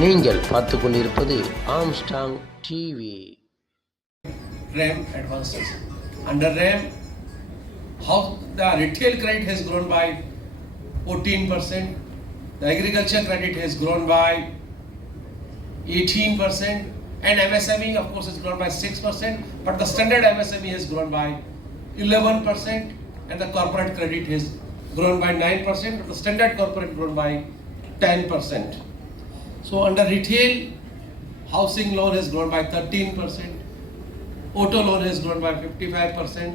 நீங்கள் பார்த்து கொண்டிருப்பது Armstrong TV. RAM advances. Under RAM, how the retail credit has grown by 14%, the agriculture credit has grown by 18%, and MSME of course has grown by 6%, but the standard MSME has grown by 11%, and the corporate credit has grown by 9%, but the standard corporate grown by 10%. So under retail, housing loan has grown by 13%, auto loan has grown by 55%,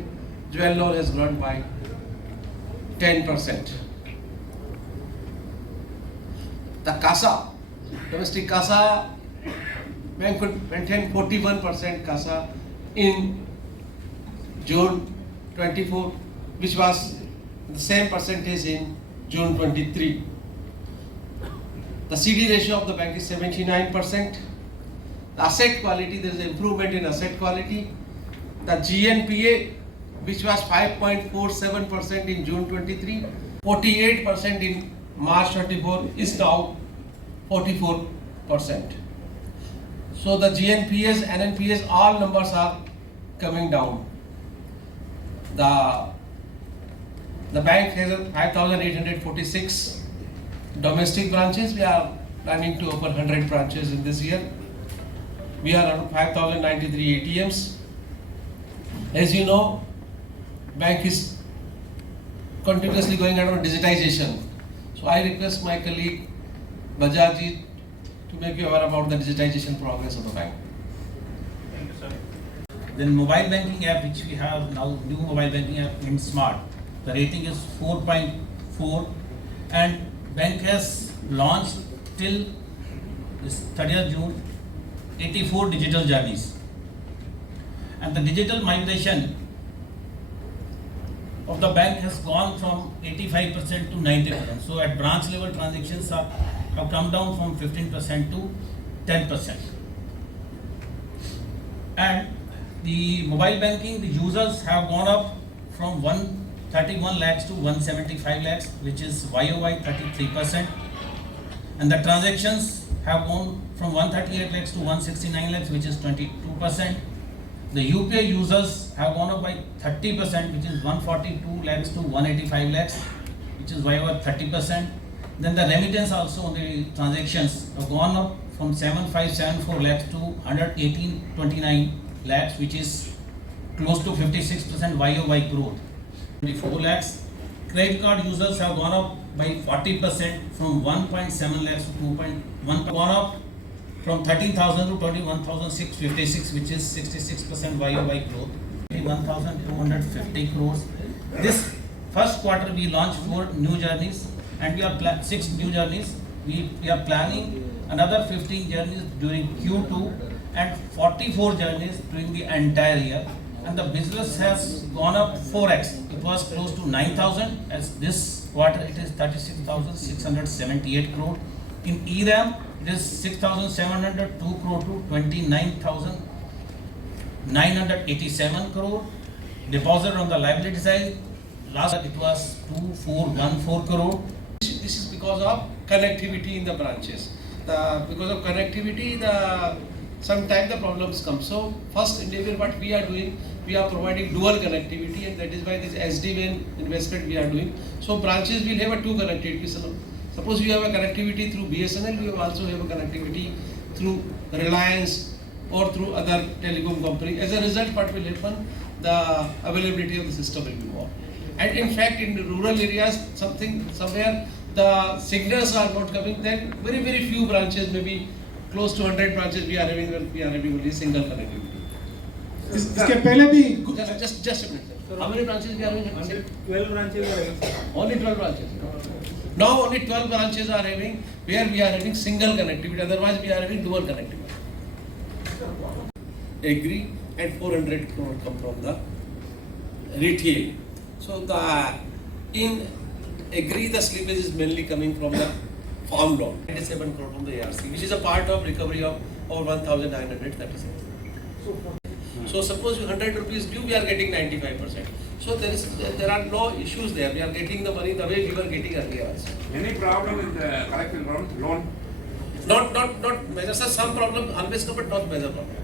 jewel loan has grown by 10%. The CASA, domestic CASA, bank could maintain 41% CASA in June 24, which was the same percentage in June 23. The CD ratio of the bank is 79%. The asset quality, there is an improvement in asset quality. The GNPA, which was 5.47% in June 23, 48% in March 24, is now 44%. So the GNPAs, NNPAs, all numbers are coming down. The bank has 5,846 domestic branches. We are planning to open 100 branches in this year. We are around 5,093 ATMs. As you know, bank is continuously going on digitization. So I request my colleague Bajaj to make you aware about the digitization progress of the bank. Thank you, sir. Then mobile banking app, which we have now, new mobile banking app in Smart. The rating is 4.4, and bank has launched till this 30th June 84 digital journeys, and the digital migration of the bank has gone from 85% to 90%. So at branch level, transactions have come down from 15% to 10%. And the mobile banking, the users have gone up from 131 lakhs to 175 lakhs, which is YOY 33%. And the transactions have gone from 138 lakhs to 169 lakhs, which is 22%. The UPI users have gone up by 30%, which is 142 lakhs to 185 lakhs, which is YOY 30%. Then the remittance also on the transactions have gone up from 7574 lakhs to 11829 lakhs, which is close to 56% YOY growth. 24 lakhs. Credit card users have gone up by 40% from 1.7 lakhs to 2.1, gone up from 13,000 to 21,656, which is 66% YOY growth. 1,250 crores. This first quarter we launched 4 new journeys, and we are 6 new journeys. We are planning another 15 journeys during Q2 and 44 journeys during the entire year. And the business has gone up 4x. It was close to 9,000, as this quarter it is 36,678 crore. In ERAM, it is 6,702 crore to 29,987 crore. Deposit on the liability side, last it was 2,414 crore. This is because of connectivity in the branches. Because of connectivity, sometimes the problems come. So first endeavor what we are doing, we are providing dual connectivity, and that is why this SD-WAN investment we are doing. So branches will have a 2 connectivity. Suppose we have a connectivity through BSNL, we also have a connectivity through Reliance or through other telecom company. As a result, what will happen? The availability of the system will be more. And in fact, in the rural areas, somewhere the signals are not coming. Then very few branches, maybe close to 100 branches, we are having only single connectivity. इसके पहले भी Just a minute, sir. How many branches we are having? 12 branches are having. Only 12 branches. Now only 12 branches are having, where we are having single connectivity. Otherwise, we are having dual connectivity. Agri and 400 crore come from the retail. So in Agri, the slippage is mainly coming from the farm loan. 97 crore from the ARC, which is a part of recovery of over 1,937. So suppose 100 rupees due, we are getting 95%. So there are no issues there. We are getting the money the way we were getting earlier also. Any problem with the collecting loan? Not major, sir. Some problem always come, but not major problem.